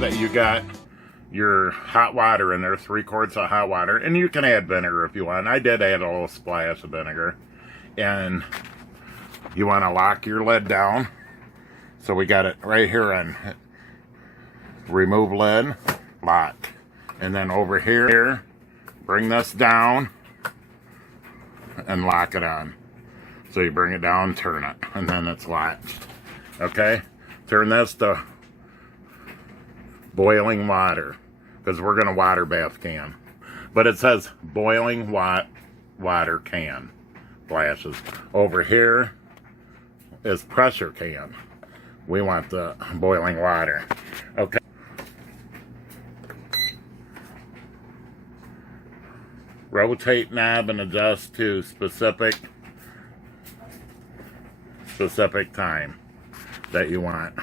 that you got your hot water in there, 3 quarts of hot water, and you can add vinegar if you want. I did add a little splash of vinegar. And you want to lock your lid down. So we got it right here on remove lid, lock. And then over here, bring this down and lock it on. So you bring it down, turn it, and then it's locked. Okay? Turn this to boiling water, because we're going to water bath can. But it says boiling water can. Flashes. Over here is pressure can. We want the boiling water. Okay. Rotate knob and adjust to specific time that you want.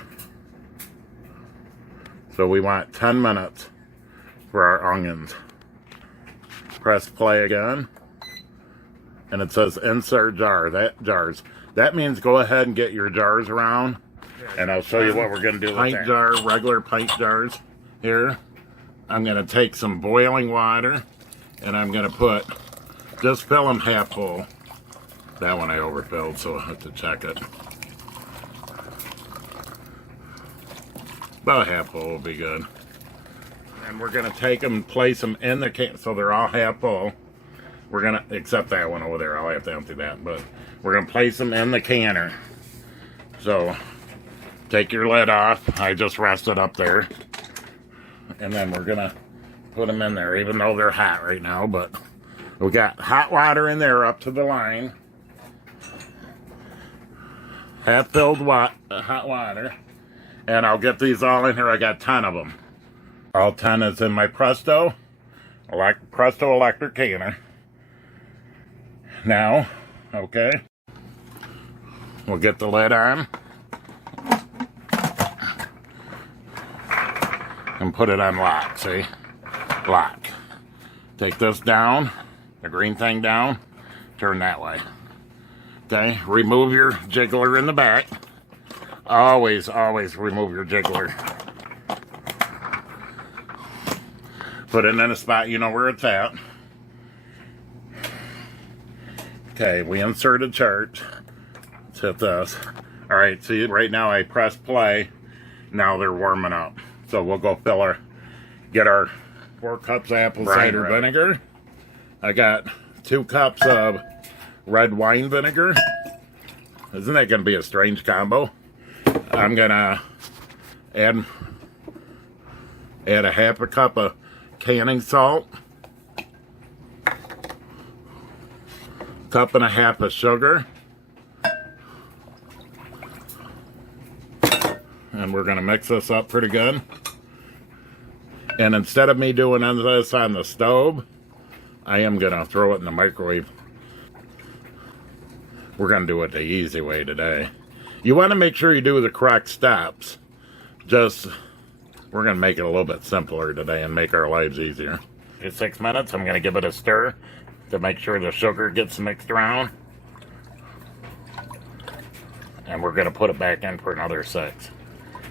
So we want 10 minutes for our onions. Press play again. And it says insert jars. That means go ahead and get your jars around. And I'll show you what we're going to do with that. Pint jar, regular pint jars here. I'm going to take some boiling water. And I'm going to just fill them half full. That one I overfilled, so I have to check it. About half full will be good. And we're going to take them and place them in the can, so they're all half full. We're going to, except that one over there, I'll have to empty that. But we're going to place them in the canner. So, take your lid off. I just rested up there. And then we're going to put them in there, even though they're hot right now. But we got hot water in there up to the line. Half filled hot water. And I'll get these all in here. I got 10 of them. All 10 is in my Presto Electric Canner. Now, okay, we'll get the lid on and put it on lock, see? Lock. Take this down, the green thing down, turn that way. Okay, remove your jiggler in the back. Always remove your jiggler. Put it in a spot you know where it's at. Okay, we inserted charge. Let's hit this. Alright, see, right now I press play. Now they're warming up. So we'll go get our 4 cups of apple cider vinegar. I got 2 cups of red wine vinegar. Isn't that going to be a strange combo? I'm going to add a half a cup of canning salt. Cup and a half of sugar. And we're going to mix this up pretty good. And instead of me doing this on the stove, I am going to throw it in the microwave. We're going to do it the easy way today. You want to make sure you do the correct steps. We're going to make it a little bit simpler today and make our lives easier. In 6 minutes, I'm going to give it a stir to make sure the sugar gets mixed around. And we're going to put it back in for another 6.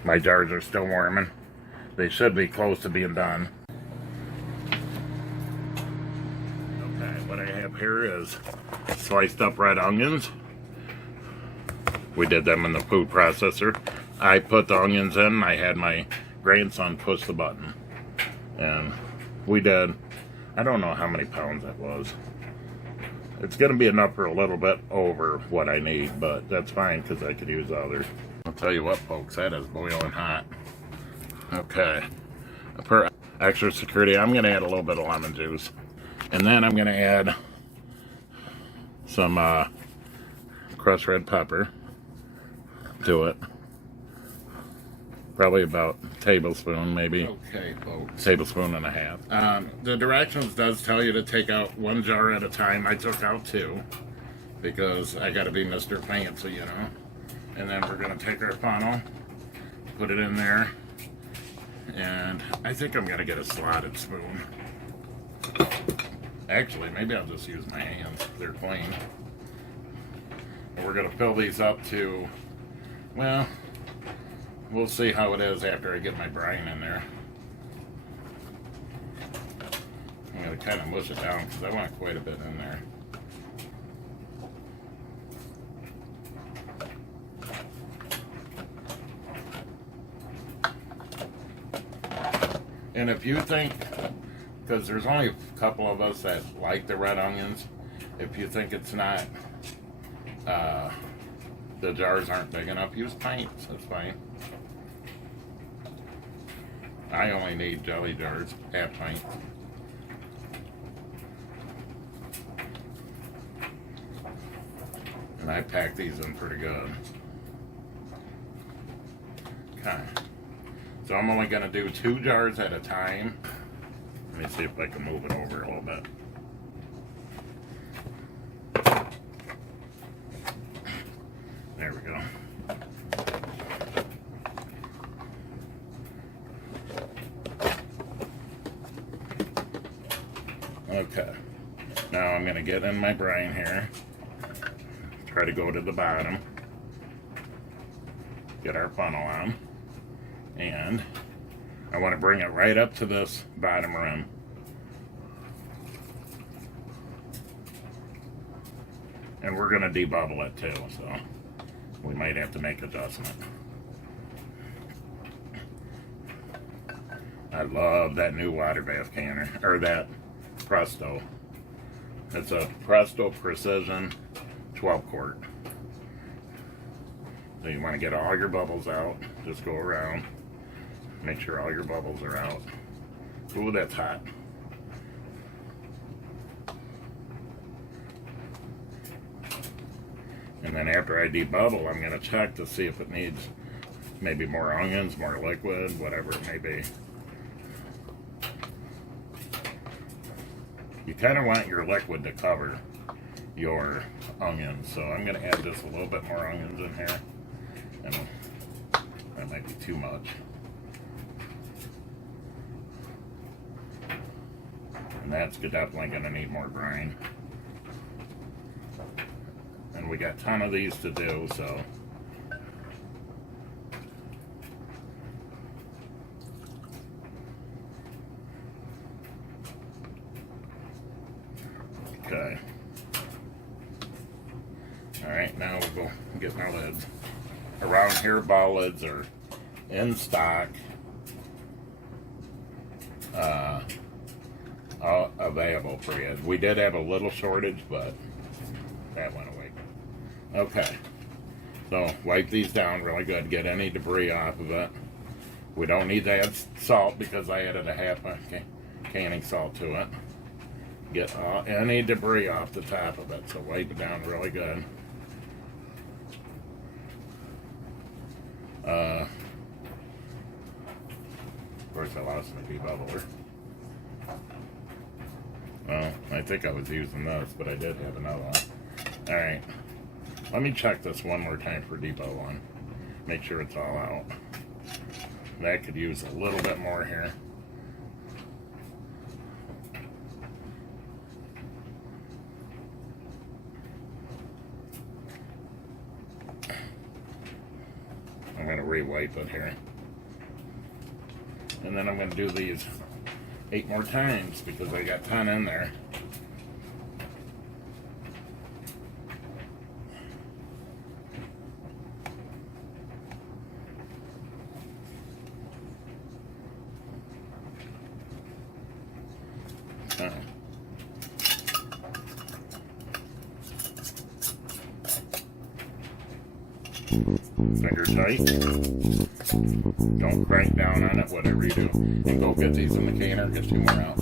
My jars are still warming. They should be close to being done. Okay, what I have here is sliced up red onions. We did them in the food processor. I put the onions in. I had my grandson push the button. And we did, I don't know how many pounds that was. It's going to be enough for a little bit over what I need, but that's fine because I could use others. I'll tell you what, folks, that is boiling hot. Okay. For extra security, I'm going to add a little bit of lemon juice. And then I'm going to add some crushed red pepper to it. Probably about a tablespoon, maybe. Okay, folks. Tablespoon and a half. The directions does tell you to take out 1 jar at a time. I took out 2 because I got to be Mr. Fancy, you know. And then we're going to take our funnel, put it in there, and I think I'm going to get a slotted spoon. Actually, maybe I'll just use my hands. They're clean. And we're going to fill these up to, well, we'll see how it is after I get my brine in there. going to kind of mush it down because I want quite a bit in there. And if you think, because there's only a couple of us that like the red onions, if you think it's not, the jars aren't big enough, use pints, that's fine. I only need jelly jars, half pint. And I pack these in pretty good. Okay. So I'm only going to do 2 jars at a time. Let me see if I can move it over a little bit. There we go. Okay. Now I'm going to get in my brine here. Try to go to the bottom. Get our funnel on. And I want to bring it right up to this bottom rim. And we're going to debubble it too, so we might have to make adjustment. I love that new water bath canner, or that Presto. It's a Presto Precision 12 quart. So you want to get all your bubbles out, just go around. Make sure all your bubbles are out. Ooh, that's hot. And then after I debubble, I'm going to check to see if it needs maybe more onions, more liquid, whatever it may be. You kind of want your liquid to cover your onions. So I'm going to add just a little bit more onions in here. And that might be too much. And that's definitely going to need more brine. And we got a ton of these to do, so. Okay. Alright, now we'll go get my lids. Around here, ball lids are in stock. Available for you. We did have a little shortage, but that went away. Okay, so wipe these down really good. Get any debris off of it. We don't need to add salt because I added a half a canning salt to it. Get any debris off the top of it, so wipe it down really good. Of course, I lost my debubbler. Well, I think I was using this, but I did have another one. Alright, let me check this one more time for debubbling. Make sure it's all out. That could use a little bit more here. I'm going to re-wipe it here. And then I'm going to do these 8 more times because I got a ton in there. Finger tight. Don't crank down on it, whatever you do. And go get these in the canner, get 2 more out.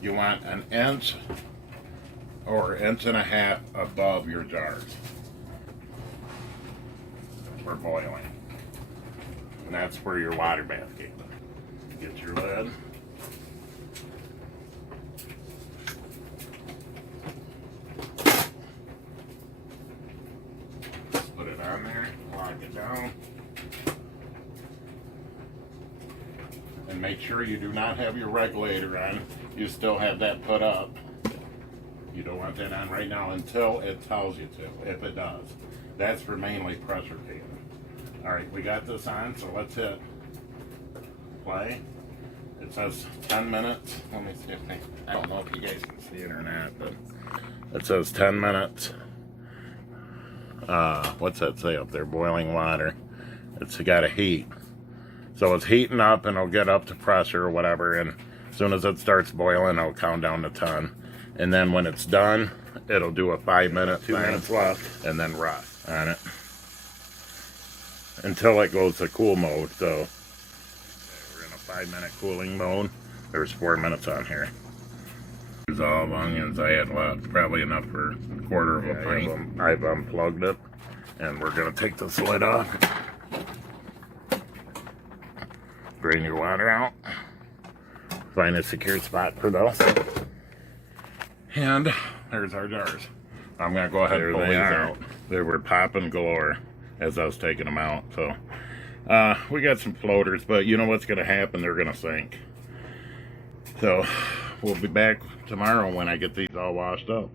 You want an inch or inch and a half above your jars for boiling. And that's where your water bath goes. Get your lid. Put it on there, lock it down. And make sure you do not have your regulator on. You still have that put up. You don't want that on right now until it tells you to, if it does. That's for mainly pressure canning. Alright, we got this on, so let's hit play. It says 10 minutes. Let me see if I don't know if you guys can see it or not, but it says 10 minutes. What's that say up there? Boiling water. It's got a heat. So it's heating up and it'll get up to pressure or whatever, and as soon as it starts boiling, it'll count down to 10. And then when it's done, it'll do a 5 minute, 2 minutes left, and then rest on it until it goes to cool mode. So we're in a 5 minute cooling mode. There's 4 minutes on here. Here's all of onions I had left, probably enough for a quarter of a pint. I've unplugged it, and we're gonna take this lid off. Drain your water out. Find a secure spot for those. And there's our jars. I'm gonna go ahead and pull these out. They were popping galore as I was taking them out. So we got some floaters, but you know what's gonna happen? They're gonna sink. So we'll be back tomorrow when I get these all washed up.